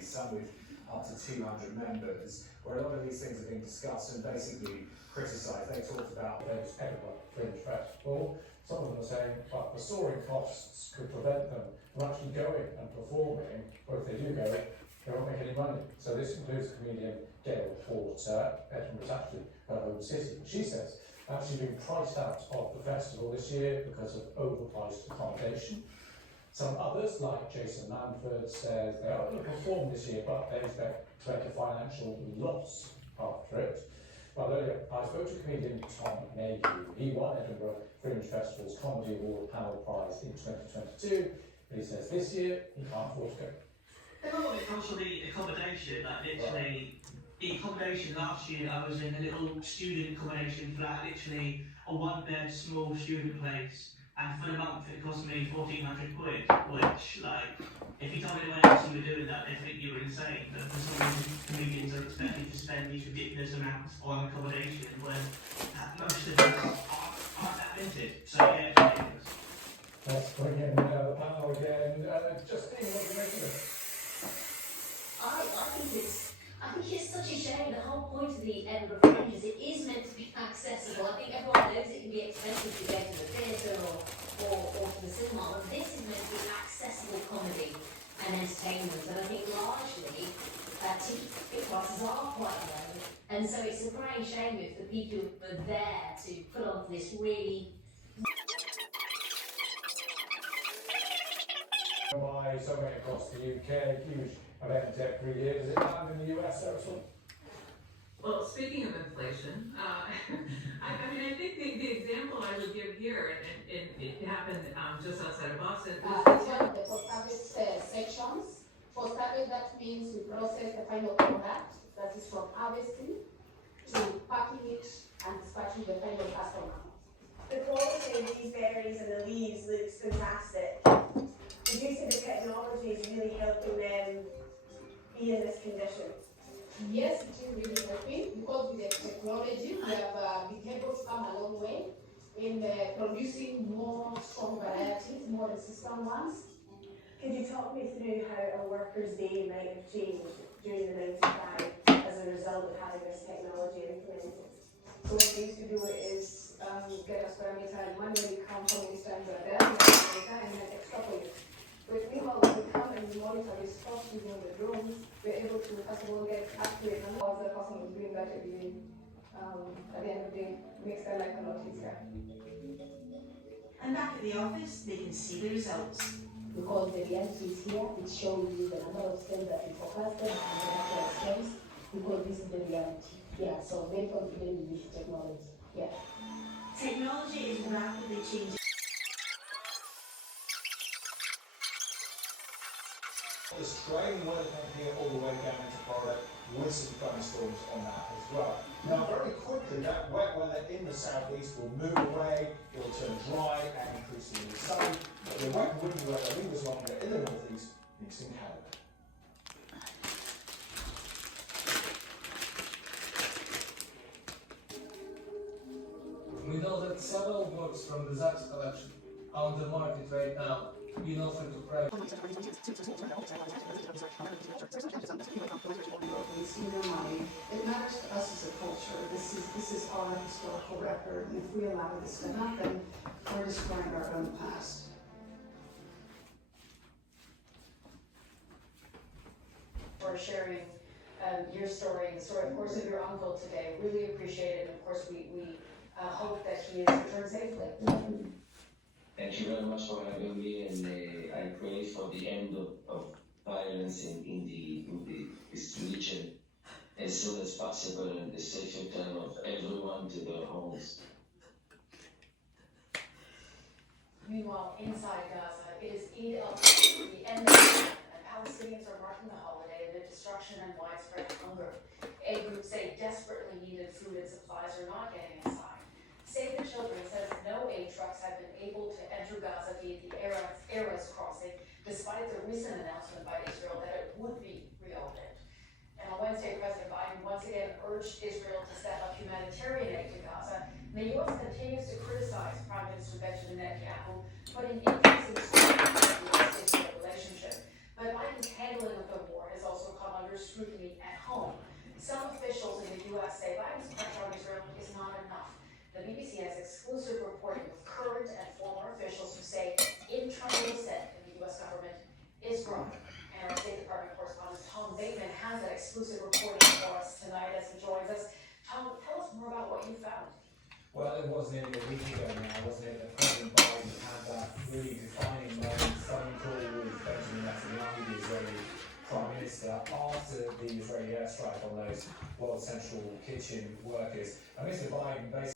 committees, some with up to 200 members, where a lot of these things are being discussed and basically criticised. They talked about those Edinburgh Fringe Festival. Some of them are saying, but the soaring costs could prevent them from actually going and performing, or if they do go, they won't make any money. So this includes comedian Gail Porter. Edinburgh's actually her home city. She says she's been priced out of the festival this year because of overpriced accommodation. Some others, like Jason Manford, says they are going to perform this year, but they expect to make a financial loss after it. Well, earlier, I spoke to comedian Tom Mayhew. He won Edinburgh Fringe Festival's Comedy Award Panel Prize in 2022, but he says this year he can't afford to go. When it comes to the accommodation, like literally, the accommodation last year, I was in a little student accommodation flat, literally a one-bed small student place, and for the month it cost me 1,400 quid, which, like, if you told anyone else you were doing that, they'd think you were insane. But for some reason, comedians are expected to spend these ridiculous amounts on accommodation when most of us aren't that limited. So yeah, it's ridiculous. Let's bring in the panel again. Justine, what do you make of it? I think it's such a shame. The whole point of the Edinburgh Fringe is it is meant to be accessible. I think everyone knows it can be expensive to go to the theatre or to the cinema, but this is meant to be accessible comedy and entertainment. And I think largely ticket prices are quite low, and so it's a crying shame if the people who are there to put on this really. By so many across the UK, huge event every year. Does it land in the US, Ursula? Well, speaking of inflation, I mean, I think the example I would give here, and it happened just outside of Boston. The post-harvest sections. Post-harvest, that means we process the final product, that is from harvesting to packing it and dispatching the final customer. The quality of these berries and the leaves looks fantastic. The use of the technology is really helping them be in this condition. Yes, it is really helping because with the technology, we have been able to come a long way in producing more strong varieties, more resistant ones. Could you talk me through how a worker's day might have changed during the 95 as a result of having this technology implemented? So what we used to do is get a square meter and manually count how many stands are there, and then extrapolate. But meanwhile, when we come and we monitor the stock using the drones, we're able to, first of all, get accurate numbers of the customers doing that every day. At the end of the day, makes their life a lot easier. And back at the office, they can see the results. Because the reality is here, it shows you the number of stems that we forecasted and the number of stems, because this is the reality. Yeah, so very confident with this technology. Yeah. Technology is rapidly changing. The strain went from here all the way down into product with some thunderstorms on that as well. Now very quickly that wet weather in the southeast will move away, it will turn dry and increasingly sunny, but the wet and windy weather lingers longer in the northeast, mixing Canada. We know that several works from the Zach's collection are on the market right now. You know for the price. It matters to us as a culture. This is our historical record, and if we allow this to happen, we're destroying our own past. For sharing your story, the story, of course, of your uncle today. Really appreciate it. And of course, we hope that he is returned safely. Thank you very much for having me, and I pray for the end of violence in this region as soon as possible, and the safe return of everyone to their homes. Meanwhile, inside Gaza, it is Eid al-Fitr, the end of Ramadan, and Palestinians are marking the holiday amid destruction and widespread hunger. Aid groups say desperately needed food and supplies are not getting inside. Save the Children says no aid trucks have been able to enter Gaza via the Erez crossing, despite the recent announcement by Israel that it would be reopened. And on Wednesday, President Biden once again urged Israel to step up humanitarian aid to Gaza. And the U.S. continues to criticize Prime Minister Benjamin Netanyahu, putting increasing strain on the U.S.-Israel relationship. But Biden's handling of the war has also under scrutiny at home. Some officials in the U.S. say Biden's pressure on Israel is not enough. The BBC has exclusive reporting with current and former officials who say internal dissent in the U.S. government is growing. And our State Department correspondent Tom Bateman has that exclusive reporting for us tonight as he joins us. Tom, tell us more about what you found. Well, it was nearly a week ago now, wasn't it, that President Biden had that really defining moment, phone call with Benjamin Netanyahu, the Israeli Prime Minister, after the Israeli airstrike on those World Central Kitchen workers. And Mr. Biden basically